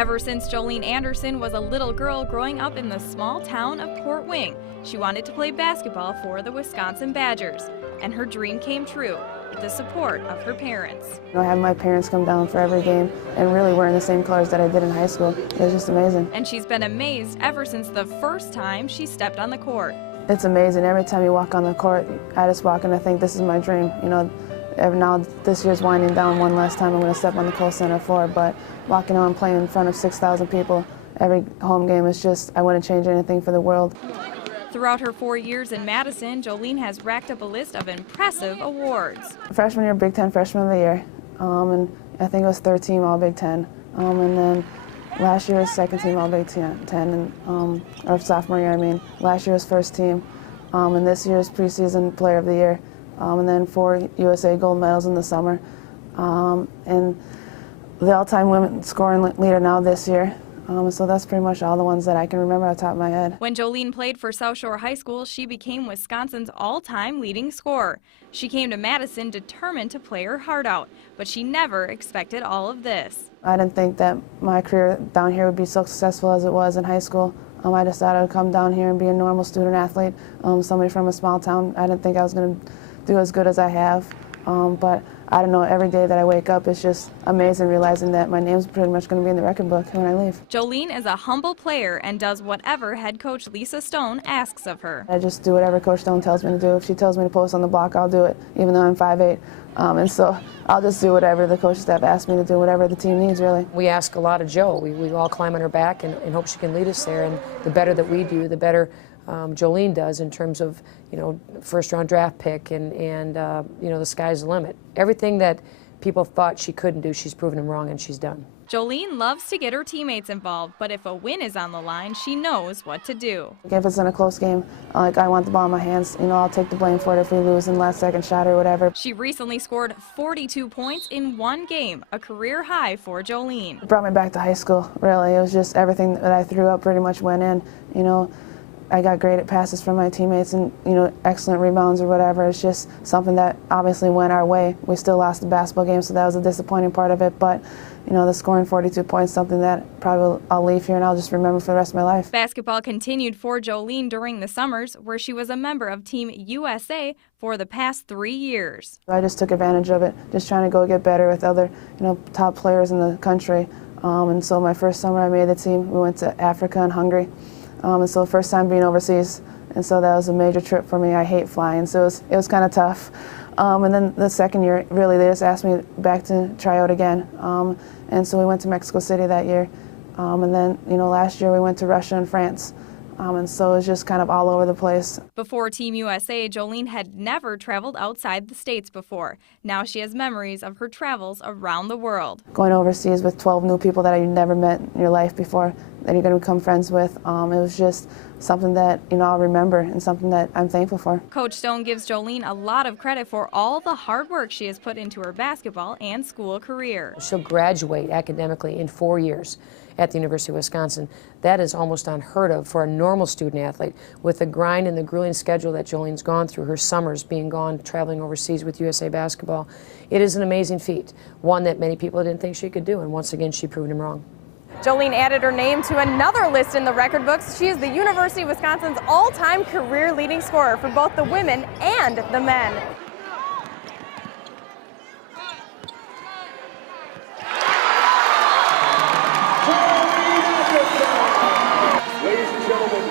Ever since Jolene Anderson was a little girl growing up in the small town of Port Wing, she wanted to play basketball for the Wisconsin Badgers, and her dream came true with the support of her parents. I had my parents come down for every game and really wearing the same colors that I did in high school. It was just amazing. And she's been amazed ever since the first time she stepped on the court. It's amazing. Every time you walk on the court, I just walk and I think this is my dream. You know, now this year's winding down. One last time I'm going to step on the Kohl Center floor, but walking on and playing in front of 6,000 people every home game is just, I wouldn't change anything for the world. Throughout her 4 years in Madison, Jolene has racked up a list of impressive awards. Freshman year, Big Ten Freshman of the Year, and I think it was third team All Big Ten. And then last year was second team All Big Ten, and, or sophomore year, I mean. Last year was first team, and this year's preseason Player of the Year, and then 4 USA gold medals in the summer, and the all-time women scoring leader now this year. So that's pretty much all the ones that I can remember off the top of my head. When Jolene played for South Shore High School, she became Wisconsin's all-time leading scorer. She came to Madison determined to play her heart out, but she never expected all of this. I didn't think that my career down here would be so successful as it was in high school. I just thought I would come down here and be a normal student athlete, somebody from a small town. I didn't think I was going to do as good as I have, but I don't know, every day that I wake up, it's just amazing realizing that my name's pretty much going to be in the record book when I leave. Jolene is a humble player and does whatever head coach Lisa Stone asks of her. I just do whatever Coach Stone tells me to do. If she tells me to post on the block, I'll do it, even though I'm 5'8". And so I'll just do whatever the coaching staff asks me to do, whatever the team needs, really. We ask a lot of Jo. We all climb on her back and hope she can lead us there. And the better that we do, the better Jolene does in terms of, first-round draft pick and the sky's the limit. Everything that people thought she couldn't do, she's proven them wrong, and she's done. Jolene loves to get her teammates involved, but if a win is on the line, she knows what to do. If it's in a close game, like I want the ball in my hands, I'll take the blame for it if we lose in the last second shot or whatever. She recently scored 42 points in one game, a career high for Jolene. It brought me back to high school, really. It was just everything that I threw up pretty much went in, I got great at passes from my teammates and, excellent rebounds or whatever. It's just something that obviously went our way. We still lost the basketball game, so that was a disappointing part of it. But, the scoring 42 points, something that probably I'll leave here and I'll just remember for the rest of my life. Basketball continued for Jolene during the summers, where she was a member of Team USA for the past 3 years. I just took advantage of it, just trying to go get better with other, top players in the country. And so my first summer I made the team. We went to Africa and Hungary. And so the first time being overseas, and so that was a major trip for me. I hate flying, so it was kind of tough. And then the second year, really, they just asked me back to try out again. And so we went to Mexico City that year. And then, last year we went to Russia and France. And so it was just kind of all over the place. Before Team USA, Jolene had never traveled outside the States before. Now she has memories of her travels around the world. Going overseas with 12 new people that you've never met in your life before, that you're going to become friends with, it was just something that, I'll remember and something that I'm thankful for. Coach Stone gives Jolene a lot of credit for all the hard work she has put into her basketball and school career. She'll graduate academically in 4 years at the University of Wisconsin. That is almost unheard of for a normal student athlete. With the grind and the grueling schedule that Jolene's gone through, her summers being gone, traveling overseas with USA Basketball, it is an amazing feat, one that many people didn't think she could do, and once again she proved them wrong. Jolene added her name to another list in the record books. She is the University of Wisconsin's all-time career leading scorer for both the women and the men. Ladies and gentlemen,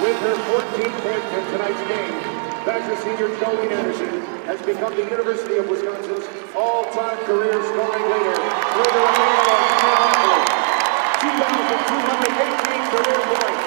with her 14 points in tonight's game, Badger senior Jolene Anderson has become the University of Wisconsin's all-time career scoring leader with a remainder of 2,218 career points.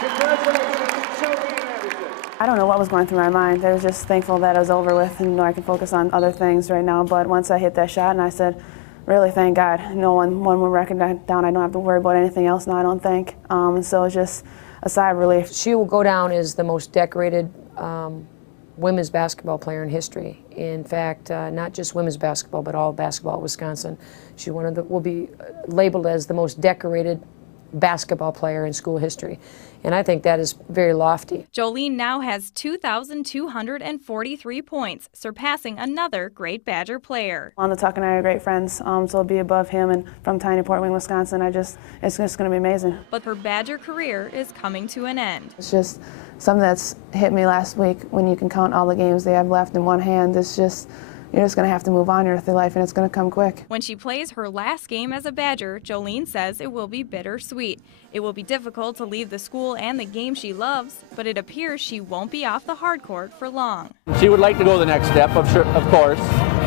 Congratulations, Jolene Anderson. I don't know what was going through my mind. I was just thankful that it was over with and I can focus on other things right now. But once I hit that shot and I said, really, thank God. One more record down, I don't have to worry about anything else now, I don't think. So it's just a sigh of relief. She will go down as the most decorated women's basketball player in history. In fact, not just women's basketball, but all basketball at Wisconsin. She will be labeled as the most decorated basketball player in school history. And I think that is very lofty. Jolene now has 2,243 points, surpassing another great Badger player. Wanda Tuck and I are great friends, so it'll be above him, and from tiny Port Wing, Wisconsin, it's just going to be amazing. But her Badger career is coming to an end. It's just something that's hit me last week. When you can count all the games they have left in one hand, it's just, you're just going to have to move on your life, and it's going to come quick. When she plays her last game as a Badger, Jolene says it will be bittersweet. It will be difficult to leave the school and the game she loves, but it appears she won't be off the hard court for long. She would like to go the next step, of course,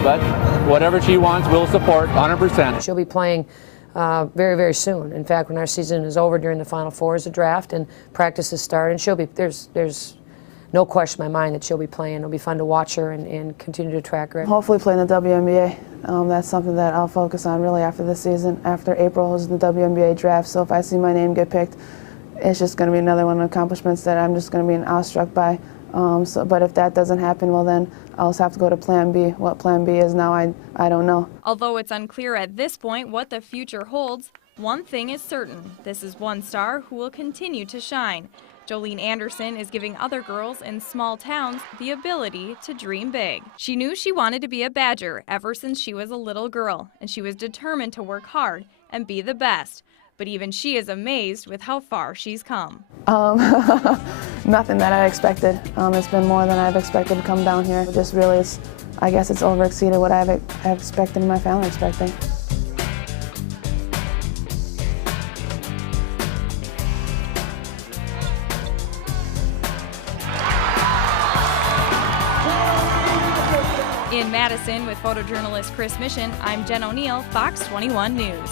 but whatever she wants, we'll support 100%. She'll be playing very, very soon. In fact, when our season is over during the Final Four is a draft and practices start, and she'll be, there's no question in my mind that she'll be playing. It'll be fun to watch her and continue to track her. Hopefully playing the WNBA. That's something that I'll focus on really after this season. After April is the WNBA draft, so if I see my name get picked, it's just going to be another one of the accomplishments that I'm just going to be awestruck by. But if that doesn't happen, well then I'll just have to go to Plan B. What Plan B is now, I don't know. Although it's unclear at this point what the future holds, one thing is certain. This is one star who will continue to shine. Jolene Anderson is giving other girls in small towns the ability to dream big. She knew she wanted to be a Badger ever since she was a little girl, and she was determined to work hard and be the best. But even she is amazed with how far she's come. Nothing that I expected. It's been more than I've expected to come down here. Just really, I guess it's over-exceeded what I've expected and my family expecting. In Madison with photojournalist Chris Misun, I'm Jenn O'Neill, Fox 21 News.